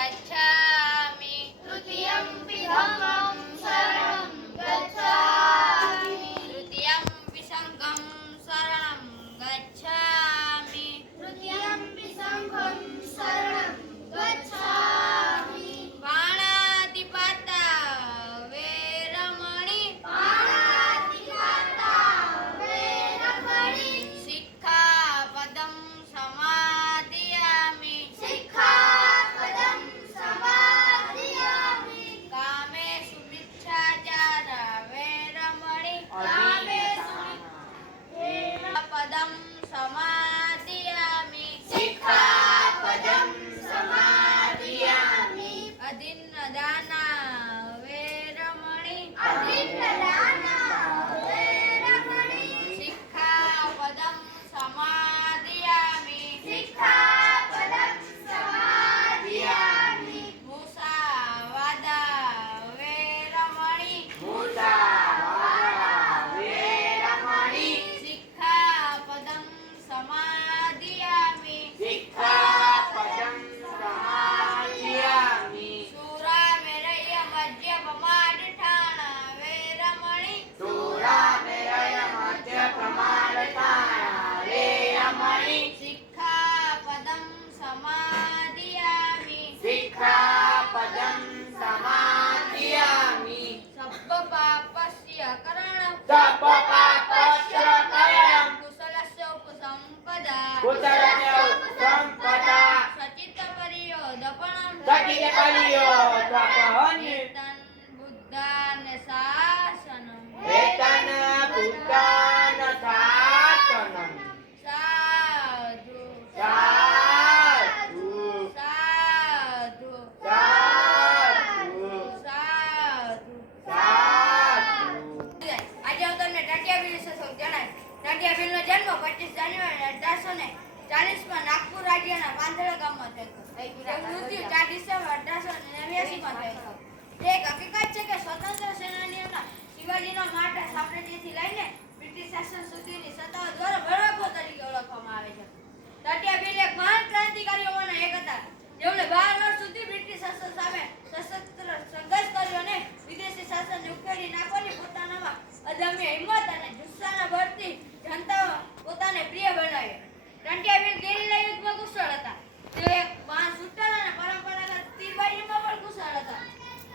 गच्छामि तृतीयम्पि धम्मं शरणं गच्छामि तृतीयम्पि संघं शरणं गच्छामि तृतीयम्पि संघं शरणं गच्छामि पाणातिपाता वेरमणि पाणातिपाता वेरमणि सिक्खापदं समादयामि सिक्खापदं समादयामि कामेषु मिथ्याचार वेरमणि कामेषु पदं समादयामि सिक्खापदं समादयामि अदिन्नदाना वेरमणि अभिन्नदाना वेरमणि सिक्खापदं समादयामि सिक्खापदं समादयामि मुसावादा वेरमणि मुसावादा वेरमणि सिक्खापदं समादयामि सिक्खापदं समादयामि सुरामेरय मद्यपमादिठाण वेरमणि सूरामेरय मध्यप्रमाणताना वेरमणि सिक्खापदं समादयामि सिक्खापदं समादयामि सब्बपापस्य करणं सप्पपापस्य करणं कुशलस्य उपसम्पदा कुशलस्य संपदा सचित्तपर्योदपणं सचित्तपर्योदपणम् एतं बुद्धान शासनं एतन बुद्धान शासनम् साधु साधु साधु साधु साधु साधु આજે હું તમને ટાટિયાભીલ વિશે સૌ જણાવીશ. ટાટિયાભીલનો જન્મ 25 જાન્યુઆરી 1840 નાગપુર રાજ્યના પાંદડા ગામમાં થયો હતો. તેમનું મૃત્યુ 4 ડિસેમ્બર 1889 માં થયું હતું. તે એક હકીકત છે કે સ્વતંત્ર સેનાનીઓના શિવાજીના મરાઠા સામ્રાજ્યથી લઈને બ્રિટિશ શાસન સુધીની સત્તાઓ દ્વારા બળવાખોર તરીકે ઓળખવામાં આવે છે. ટાટિયાભીલ એક મહાન ક્રાંતિકારીઓમાંના એક હતા, જેમણે 12 વર્ષ સુધી બ્રિટિશ શાસન સામે સશસ્ત્ર સંઘર્ષ કર્યો અને વિદેશી શાસનને ઉકેલી નાખવાની પોતાનામાં અદમ્ય હિંમત અને જુસ્સાના બળથી જનતા પોતાને પ્રિય બનાવી. ટાટિયાભીલ ગેરીલા યુદ્ધમાં કુશળ હતા. તેઓ એક બાણ શૂટર અને પરંપરાગત તીરબાજીમાં પણ કુશળ હતા.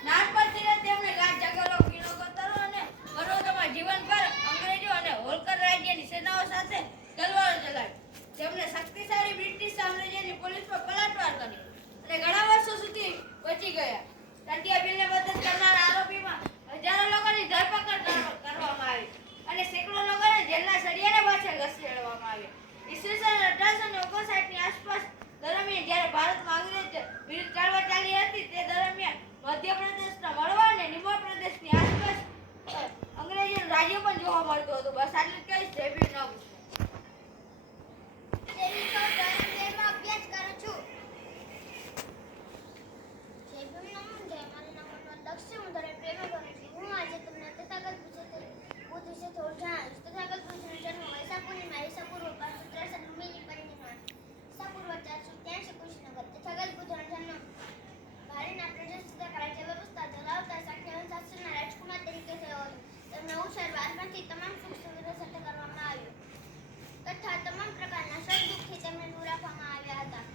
નાનપણથી જ તેમણે ગાઢ જંગલો, કિલ્લો ગતરો અને પર્વતોમાં જીવનભર અંગ્રેજો અને હોલકર રાજ્યની સેનાઓ સાથે તલવારો ચલાવી. તેમણે શક્તિશાળી બ્રિટિશ સામ્રાજ્યની પોલીસ પર પલટવાર કરી અને ઘણા વર્ષો સુધી બચી ગયા. ટાટિયાભીલને મદદ કરનાર આરોપીમાં હજારો લોકોની ધરપકડ કરવામાં આવી અને સેંકડો લોકોને જેલના સળિયાને પાછળ ઘસેડવામાં આવ્યા. ઈસવીસન 1859 ની આસપાસ દરમિયાન જ્યારે ભારતમાં અંગ્રેજ વિરુદ્ધ ચળવળ ચાલી હતી, તે દરમિયાન મધ્યપ્રદેશના મળવા અને નિમોર પ્રદેશની આસપાસ અંગ્રેજોનું રાજ્ય પણ જોવા મળતું હતું. બસ આટલું જ કહીશ. જય ભીમ, ન પૂછો. અભ્યાસ કરું છું. જય ભીમ, નમો જય. મારું નામ દક્ષિણ હું ધોરણ 2 માં ભણું છું. હું આજે તમને તથાગત બુદ્ધ વિશે થોડું જણાવીશ. તથાગત બુદ્ધનો જન્મ વૈશાખ પૂર્ણિમા ઈસા પૂર્વ 563 મીની પરિનિર્વાણ ઈસા પૂર્વ 483 કુશનગર. તથાગત બુદ્ધનો જન્મ ભારતના પ્રજાસત્તાક રાજ્ય વ્યવસ્થા ધરાવતા શાક્ય વંશાના રાજકુમાર તરીકે થયો હતો. તેમનો ઉછેર બાળપણથી તમામ સુખ સુવિધા સાથે કરવામાં આવ્યો તથા તમામ પ્રકારના સુખ દુઃખથી તેમને દૂર રાખવામાં આવ્યા હતા.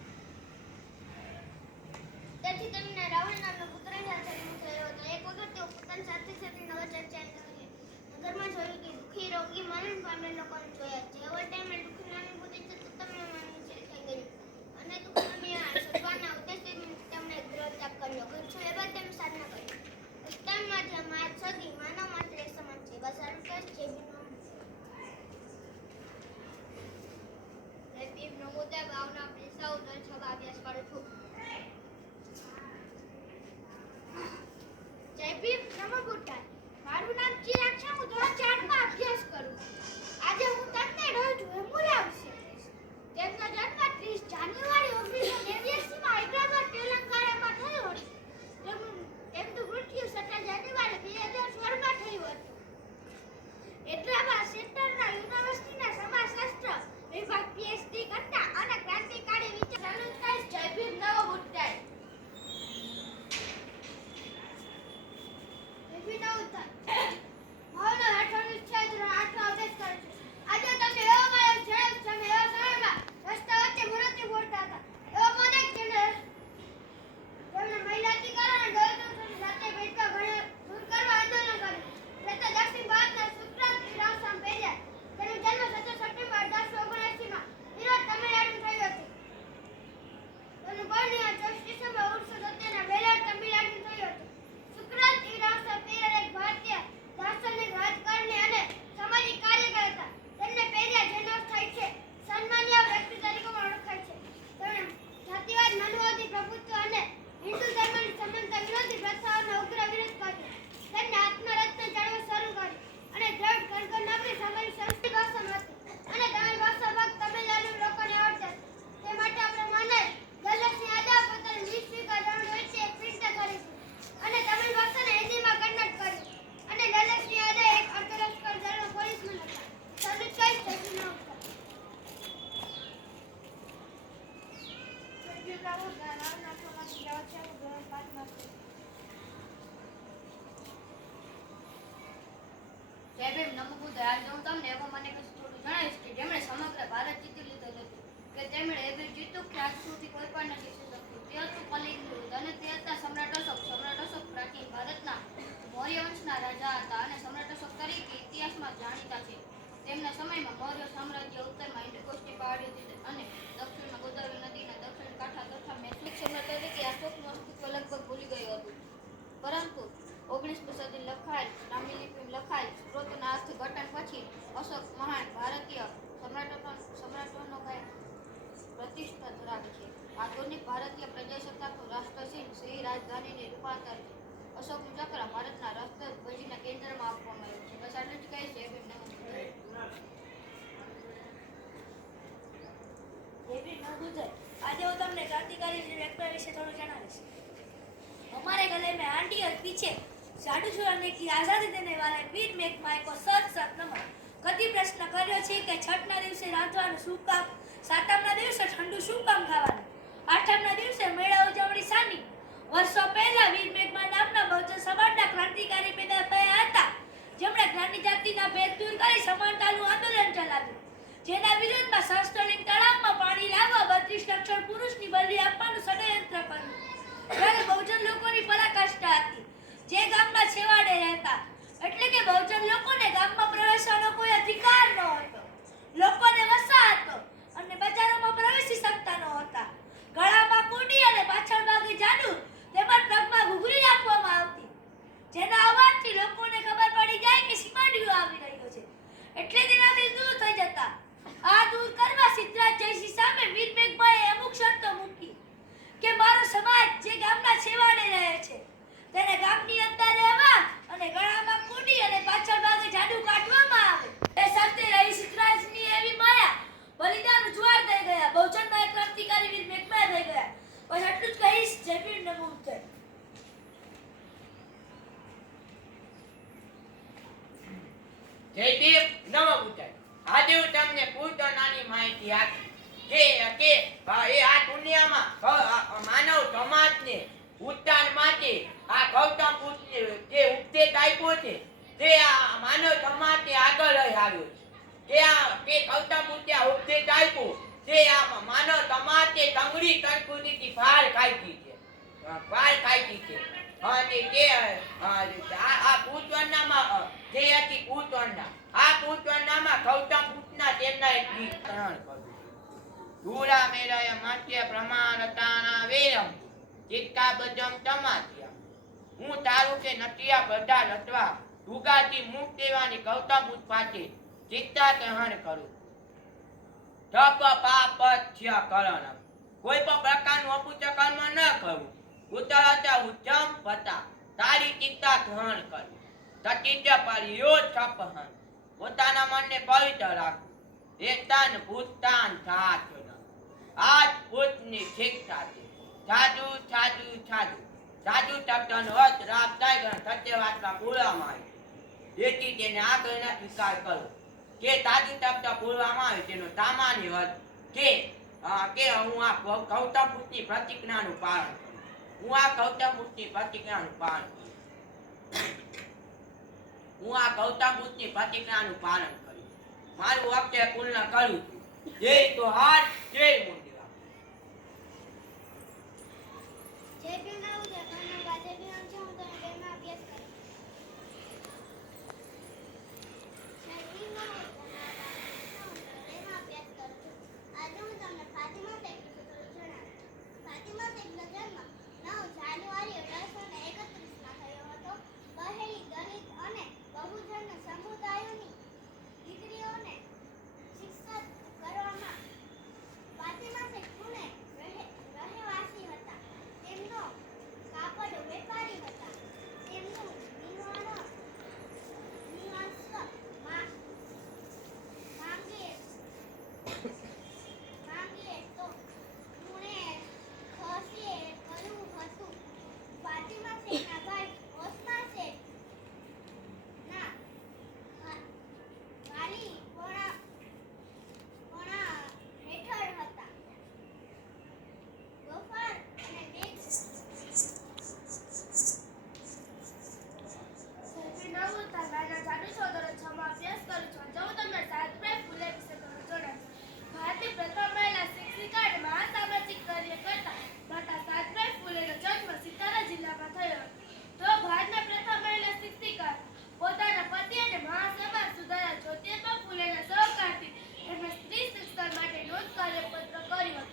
તેથી તેમને રાવણ નામનો પુત્ર સાથે જન્મ થયો હતો. એક વખત તેઓ પોતાની સાથે નગર ચર્ચા કરી. નગરમાં જોયું કે દુઃખી, રોગી, મરણ પામેલ લોકોને જોયા. જેવો ટાઈમે દુઃખની અનુભૂતિ થતાં તેમના મનની ચીર થઈ ગઈ અને દુઃખને શોધવાના ઉદ્દેશથી તેમણે ગૃહ ત્યાગ કર્યો. ઘર છોડ્યા બાદ તેમણે સાધના કરી. ઉત્તમ મધ્ય માર્ગ સદી માનવ માત્ર એક સમાન છે. બસ આટલું કહે છે. જય ભીમ, નમો જય. ભાવના પૈસા ઉધર છ અભ્યાસ કરું છું. જય ભીમ, નમો બુદ્ધાય. મારું નામ ચિરાગ છે. હું ધોરણ 4 માં અભ્યાસ કરું. આજે હું તમને રોજ વેમુલા વિશે કહીશ. તેમનો જન્મ 30 જાન્યુઆરી 1989 માં હૈદરાબાદ, તેલંગાણામાં થયો હતો. તેમનું મૃત્યુ 17 જાન્યુઆરી 2016 માં થયું હતું. એટલે થાય. મારું નામ રાઠોડ છે, ધોરણ 8 માં અભ્યાસ કરું છું. આજે તમને એવો માણસ જણાવું છું, અમે એવા સમયમાં રસ્તા વચ્ચે મૂર્તિ ફોડતા હતા. એવો મને જેમણે મહિલાતિકરણ અને દલિતો સાથે ભેદભાવ દૂર કરવા આંદોલન કર્યું. તથા દક્ષિણ ભારતના સુપ્રાંત રાવસામ પેરિયાર, તેનો જન્મ 17 સપ્ટેમ્બર 1879 માં ઈરોડ, તમિલનાડુ થયો હતો. તેનું પરિણામ 24 ડિસેમ્બર 1970 ના વેલોર, તમિલનાડુ થયું હતું. સુપ્રાંત રાવસામ પેરિયાર એક ભારતીય દાર્શનિક, રાજકારણી અને સામાજિક કાર્યકર હતા. તેમને પેરિયાર જેનો અર્થ થાય છે સન્માનીય વ્યક્તિ તરીકે પણ ઓળખાય છે. તેમણે જાતિવાદ, માનવવાદી પ્રભુત્વ અને હિન્દુ ધર્મની સમાનતા વિરોધી પ્રથાઓનો ઉગ્ર વિરોધ કર્યો. તેમને આત્મરત્ન ચળવળ શરૂ કરી અને દ્રઢ ગણગણનામની સામાન્ય સંસ્કૃત ભાષામાં હતી અને તમિળ ભાષા ભાગ તમિલનાડુ લોકોને આવડતી હતી. તે માટે આપણે માને દલસિંહ યાદવ પોતાની 20 વીઘા જમીન વેચી એક પ્રિન્ટ કરી અને તમિળ ભાષાને હિન્દીમાં કન્વર્ટ કર્યું. અને દલસિંહ યાદવ એક અર્ધલશ્કર દળનો પોલીસમેન હતા. સર્વિસ કઈ સ્ટેશનનો હતા. જય ભીમ, નમો બુદ્ધાય. આજે હું તમને એવો મને કશું થોડું જણાવીશ કે જેમણે સમગ્ર ભારત જીતી લીધેલ હતું, કે તેમણે એવું જીત્યું કે આજ સુધી કોઈ પણ નથી જીતી શક્યું. તે હતું કલિંગ યુદ્ધ અને તે હતા સમ્રાટ અશોક. સમ્રાટ અશોક પ્રાચીન ભારતના મૌર્ય વંશના રાજા હતા અને સમ્રાટ અશોક તરીકે ઇતિહાસમાં જાણીતા છે. તેમના સમયમાં મૌર્ય સામ્રાજ્ય ઉત્તરમાં હિન્દુકુશની પહાડીઓ અને દક્ષિણમાં ગોદાવરી નદીના દક્ષિણ કાંઠા તથા મૈસૂર સમ્રાટ તરીકે અશોકનું અસ્તિત્વ લગભગ ભૂલી ગયું હતું. પરંતુ 19મી સદી લખાયેલ નામી લિપિમાં લખાયેલ સ્ત્રોતોના અર્થઘટન પછી અશોક મહાન ભારતીય સમ્રાટોનો પ્રતિષ્ઠા ધરાવે છે. આધુનિક ભારતીય પ્રજાસત્તાકનું રાષ્ટ્રચિહ્ન શ્રી રાજધાનીને રૂપાંતર છે. અશોકનું ચક્ર ભારતના રાષ્ટ્રધ્વજના કેન્દ્રમાં આપવામાં આવ્યું છે. બસ આટલું જ કહીશ. જય ભીમ, નમો બુદ્ધાય. જય ભીમ, નમો બુદ્ધાય. આજે હું તમને ક્રાંતિકારી વ્યક્તિ વિશે થોડું જણાવીશ. हमारे गले में आंटी और पीछे जादू छुड़ाने की आजादी देने वाले वीर मेघमाए को सत सत नमन. કદી પ્રશ્ન કર્યો છે કે છઠના દિવસે રાંધવાનું શું કામ, સાતમના દિવસે ઠંડુ શું કામ ખાવાનું, આઠમના દિવસે મેળા ઉજવણી શાની? વર્ષો પહેલા વીર મેઘમા નામના બહુજન સમાજના ક્રાંતિકારી પેદા થયા હતા, જેમણે જ્ઞાની જાતિના ભેદ દૂર કરી સમાનતાનું આંદોલન ચલાવ્યું. જેના વિરોધમાં સહસ્ત્રલિંગ તળાવમાં પાણી લાવવા 32 લક્ષણ પુરુષની બલિ આપવાનું ષડયંત્ર કર્યું. ત્યારે બહુજન લોકોની પરાકાષ્ઠા હતી. જે ગામમાં છેવાડે રહેતા, એટલે કે બહુજન લોકોને ગામમાં પ્રવેશવાનો કોઈ અધિકાર ન હતો. લોકોને વસા હતો અને બજારોમાં પ્રવેશી શકતા ન હતા. ગળામાં કુંડી અને પાછળ ભાગે જાદુ તેમજ પગમાં ઘૂઘરી રાખવામાં આવતી, જેના અવાજથી લોકોને ખબર પડી જાય કે સીમાડીઓ આવી રહ્યો છે, એટલે તેનાથી દૂર થઈ જતા. આ દૂર કરવા સિદ્ધરાજ જયસિંહ સામે વીર મેઘમાએ અમુક શરતો મૂકી કે મારો સમાજ જે ગામના છેવાડે રહે છે તેને ગામની અંદર રહેવા અને ગળામાં કુંડી અને પાછળ ભાગે જાદુ કાઢવામાં આવે. એ સાથે રહી સિદ્ધરાજની એવી માયા બલિદાન ઉજવાળ થઈ ગયા. બહુજનના એક ક્રાંતિકારી વીર મેઘમા થઈ ગયા. બસ આટલું જ કહીશ. જય ભીમ, નમો બુદ્ધાય. જય ભીમ, નમો બુદ્ધાય. આજે હું તમને પૂર્વનાની માહિતી આપી કે આ દુનિયામાં માનવ સમાજને ઉત્થાન માટે આ ગૌતમ બુદ્ધને જે ઉપદેશ આપ્યો છે તે આ માનવ સમાજને આગળ લઈ આવ્યો છે. કે ગૌતમ બુદ્ધે ઉપદેશ આપ્યો તે આ માનવ સમાજને તંગડી તરફુદીથી બહાર કાઢી છે. અને તે આ પૂર્વનામાં જે હતી પૂર્વના આ પૂર્વનામાં ગૌતમ બુદ્ધના તેમના એક વિતરણ કર્યું. ધૂળા મેરાય માત્ય પ્રમાણતાના વેરમ ચિત્તાબજમ તમાત્યા. હું તારું કે નટિયા બધા લટવા દુગાથી મુક્ત દેવાની ગૌતમ બુદ્ધ પાસે ચિત્તા ગ્રહણ કરું. તપ પાપથ્ય કરણ. કોઈ પણ પ્રકારનું અપુત્ર કર્મ ન કરવું. ઉત્તરતા ઉચ્ચમ પતા તારી ચિત્તા ગ્રહણ કરવું. તટિત પરિયોજ સપહન. પોતાના મનને પવિત્ર રાખવું. એતાન ભૂતાન સાચન. આજ ભૂતની શિક્ષા છે. સાધુ સાધુ સાધુ સાધુ શબ્દનો અર્થ રાત થાય સત્યવાદમાં બોલવામાં આવે. જેથી તેને આગળના સ્વીકાર કરો. જે સાધુ શબ્દ બોલવામાં આવે તેનો સામાન્ય અર્થ કે હું આ ગૌતમ બુદ્ધની પ્રતિજ્ઞાનું પાલન કરું. હું આ ગૌતમ બુદ્ધની પ્રતિજ્ઞાનું પાલન કરું. હું આ ગૌતમ બુદ્ધની પ્રતિજ્ઞાનું પાલન કરીશ. મારું વખતે પૂર્ણ કરું છું. જય તો હાથ, જય મોઢેરા. જય ભીમ આવું છે મારું નામ જય ભીમ છે હું તમે બેમાં અભ્યાસ કરું જય ભીમ આવું છે મારું નામ હું બેમાં અભ્યાસ કરું છું. આજે હું તમને ફાતિમા શેખ વિશે થોડું જણાવીશ. ફાતિમા શેખનો જન્મ 9 જાન્યુઆરી 1831 થયો હતો. પહેલી દલિત અને બહુજન સમુદાયોની દીકરીઓને શિક્ષિત કરવામાં ફાતિમા શેખ પુણે રહેવાસી હતા. તેમનો કાપડ વેપારી હતા. તેમનું નિવાસ માંગીએ તો પુણે ખસીએ કર્યું હતું. ફાતિમા શેખના ભાઈ ઓસ્માન શેખ ના વાલી પોણા હેઠળ હતા. ગફાર અને બેગ સેલ્ફી ના ઉતાર નાના જાડુ છો ધોરણ 6 માં અભ્યાસ કરું છું. જો હું તમને સાવિત્રીબાઈ ફૂલે વિશે થોડું જણાવીશ. ભારતની પ્રથમ મહિલા શિક્ષિકા અને મહાન સામાજિક કાર્ય કરતા માતા સાવિત્રીબાઈ ફૂલેનો જન્મ સિતારા જિલ્લામાં થયો હતો. તેઓ ભારતના પ્રથમ મહિલા શિક્ષિકા પોતાના પતિ અને મહાસમાજ સુધારક જ્યોતિબા ફૂલેના સહકારથી તેમણે સ્ત્રી શિક્ષણ માટે નોંધ કાર્યપત્ર કર્યું હતું.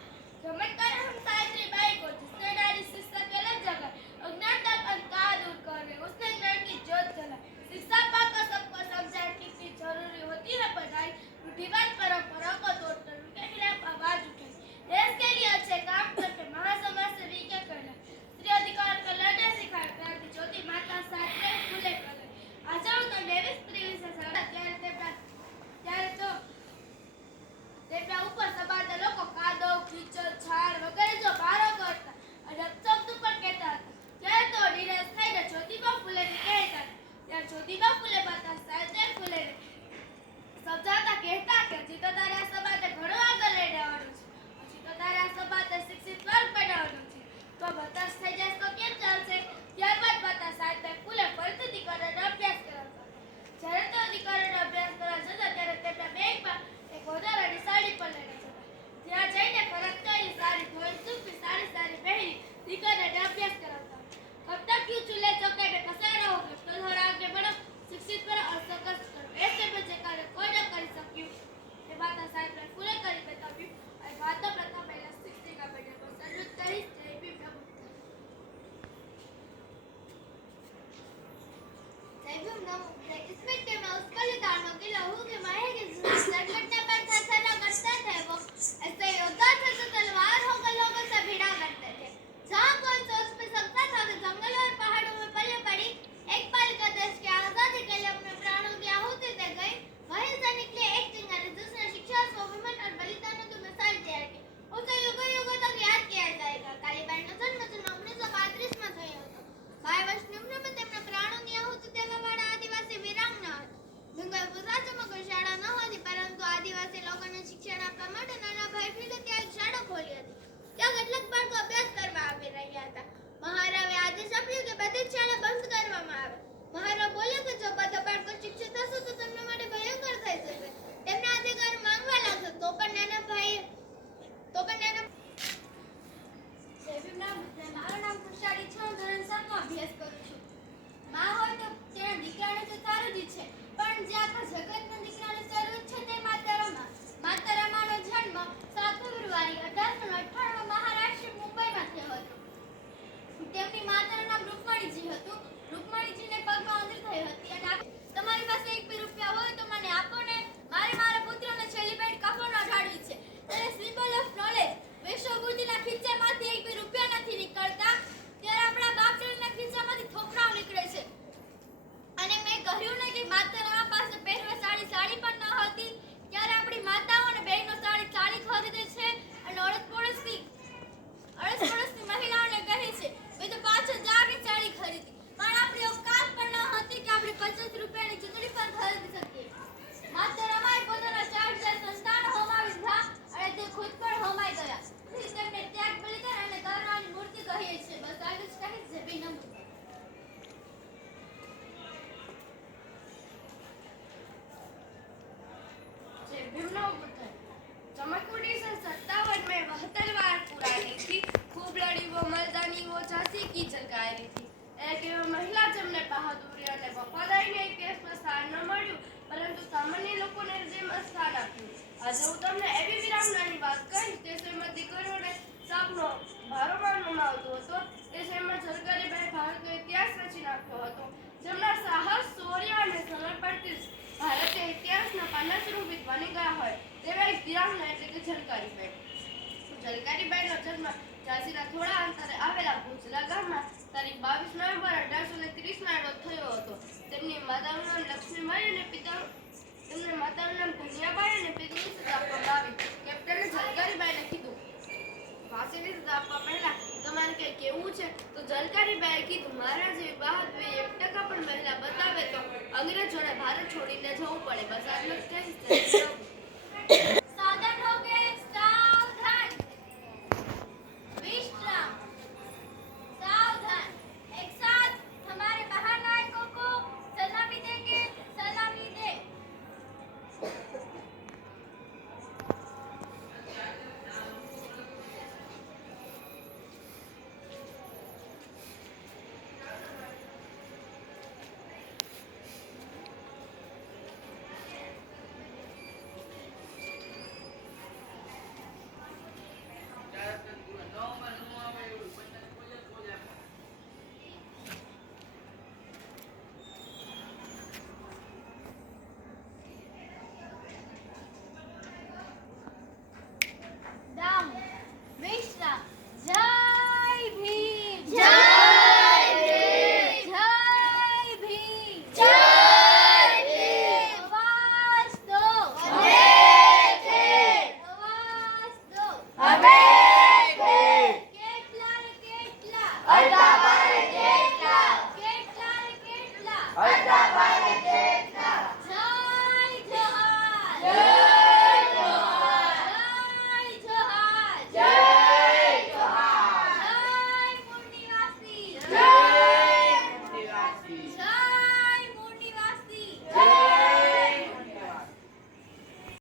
चमत्कार हम सावित्रीबाई को जिसने नारी शिक्षा के लिए जगा अज्ञानता का अंधकार दूर करने उसने ज्ञान की ज्योत जलाई. शिक्षा पाकर सबको समझाए कितनी जरूरी होती है पढ़ाई. रूढ़िवाद परंपरा को तोड़कर उनके खिलाफ आवाज उठाई. देश के लिए अच्छे काम करके महासमाज से विज्ञा करना स्त्री अधिकार को लड़ना सिखाया. क्रांति ज्योति माता सावित्रीबाई फूले करे. આજે હું તમને એવી સ્ત્રી વિશે ત્યારે તો તેમના ઉપર સબાતા લોકો કાદવ કીચડ છાણ વગેરે જો બારો કરતા અને અપશબ્દ પણ કહેતા હતા. ત્યારે તો નિરાશ થઈને જ્યોતિબા ફૂલેને કહેતા હતા. ત્યારે જ્યોતિબા ફૂલે માતા સાવિત્રીબાઈ ફૂલેને સમજાવતા કહેતા કે હજી તો તારે આ સબાતે ઘણો આગળ લઈ જવાનું છે. હજી તો તારે આ સબાતે શિક્ષિત વર્ગ બનાવવાનો છે. તો હતાશ થઈ જાય તો કેમ ચાલશે? ત્યારબાદ માતા સાવિત્રીબાઈ ફૂલે ફરીથી દીકરાનો અભ્યાસ કરાવતા. જ્યારે તેઓ દીકરાનો અભ્યાસ કરવા જતા ત્યારે તેમના બેગમાં એક વધારાની સાડી પણ લઈને જતા. ત્યાં જઈને ફરક થયેલી સાડી ધોઈ સૂકવી સાડી પહેરી દીકરાને અભ્યાસ કરાવતા. कब तक क्यों चूल्हे चौके में फंसे रहोगे? तो थोड़ा आगे बढ़ो, शिक्षित बनो और सकस करो. ऐसे बच्चे कार्य कोई न कर सक्યું. એ માતા સાવિત્રીબાઈ ફૂલે કરી બતાવ્યું. અને ભારતના પ્રથમ મહિલા શિક્ષિકા બન્યા. તો સલ્યુટ કરીશ. જય ભીમ નમો. जय भीम नमो इस मिट्टी में उस बलिदान में गिला हूँ कि माहे के संकटने पर थरथरा करते थे वो ऐसे योद्धा थे जो तलवार होकर लोगों से भिड़ा करते थे. जहाँ कोई सोच भी सकता था कि जंगलों और पहाड़ों में पले पड़ी एक बालिका देश की आजादी के लिए अपने प्राणों की आहुति दे गई. वही से निकले एक चिंगारी जिसने शिक्षा स्वाभिमान और बलिदानों की मिसाल तैयार की. उसे युगों युगों तक याद किया जाएगा. कालीबाईનો જન્મ 1935 માં થયો હતો. 22 વર્ષની ઉંમરે તેમના પ્રાણોની આહુતિ દેવાવાળા આદિવાસી વીરાંગના હતા. ડુંગરપુર રાજ્યમાં કોઈ શાળા ન હતી પરંતુ આદિવાસી લોકોને શિક્ષણ આપવા માટે નાના ભાઈ ભીલે ત્યાં એક શાળા ખોલી હતી. ત્યાં કેટલાક બાળકો અભ્યાસ કરવા આવી રહ્યા હતા. મહારાવે આદેશ આપ્યો કે બધી જ શાળા બંધ કરવામાં આવે. મહારાવ બોલ્યો કે જો બધા બાળકો શિક્ષિત થશે તો તેમના માટે ભયંકર થઈ જશે. તેમના અધિકાર માંગવા લાગ્યો તો પણ નાના જય ભીમ નામ મારું નામ ખુશાલી છે. હું ધોરણ 7 માં અભ્યાસ કરું છું. માં હોય તો તેના દીકરાને તો સારું જ છે, પણ જે આખા જગતના દીકરાને સારું છે તે માતા રમા. માતા રમાનો જન્મ 7 ફેબ્રુઆરી 1898 મહારાષ્ટ્ર મુંબઈમાં થયો હતો. તેમની માતાનું નામ રૂકમણીજી હતું. રૂકમણીજીને પગમાં આંધળી થઈ હતી અને તમારી પાસે 1 રૂપિયા હોય તો મને આપો ને, મારે મારા પુત્રને છેલ્લી ભેટ કાપડનો ઢાળવી છે. તેને સિમ્બલ ઓફ નોલેજ વિશ્વબુદ્ધિના ખીચામાંથી 1 રૂપિયા નથી નીકળતા ત્યારે આપણા બાપડાના ખીચામાંથી થોકડાઓ નીકળે છે. અને મેં કહ્યું ને કે માતા પાસે પહેરવા સાડી પણ ન હતી ત્યારે આપણી માતાઓ અને બહેનો સાડી ખરીદે છે અને અડોસ પડોશની મહિલાઓને કહે છે મેં તો પાછળ જાને સાડી ખરીદી. પણ આપણી ઓકાત પણ ન હતી કે આપણે 50 રૂપિયાની ચૂંટણી પણ ખરીદી શકીએ. માતા રમાએ પોતાના 4000 સંતાનો હોમાવી દીધા અને તે ખુદ પણ હોમાઈ ગયા. તેથી તેમને ત્યાગ બલિદાન અને કરુણાની મૂર્તિ કહીએ છીએ. બસ આટલું જ કહીશ. જય ભીમ નમો. ઝીણકી ઝલકાયેલી હતી. એક એવા મહિલા જેમને બહાદુરી અને વફાદારીના ઇતિહાસમાં સ્થાન ન મળ્યું, પરંતુ સામાન્ય લોકોને હૃદયમાં સ્થાન આપ્યું. આજે હું તમને એવી વીરાંગનાની વાત કહીશ તે સમયમાં દીકરીઓને સાપનો ભારો માનવામાં આવતો હતો. તે સમયમાં ઝલકારીબાઈ ભારતનો ઇતિહાસ રચી નાખ્યો હતો. જેમના સાહસ, શૌર્ય અને સમર્પણથી ભારતે ઇતિહાસના પાના સ્વરૂપિત બની ગયા હોય તેવા એક વીરાંગના એટલે કે ઝલકારીબાઈ. ઝલકારીબાઈનો જન્મ ઝાંસીના થોડા અંતરે આવેલા ભોજલા ગામમાં તારીખ 22 નવેમ્બર 1830ના રોજ થયો હતો. તેમની માતાનું નામ લક્ષ્મીબાઈ અને માતાનું નામ ધનિયાબાઈ અને પિતાની સજા આપવામાં આવી. કેપ્ટને ઝલકારીબાઈને કીધું, ફાંસીની સજા આપવા પહેલા તમારે કંઈ કહેવું છે? તો ઝલકારીબાઈએ કીધું, મારા જેવી બહાદુરી 1% પણ મહિલા બતાવે તો અંગ્રેજોને ભારત છોડીને જવું પડે. બસ આટલું જ કહીશ.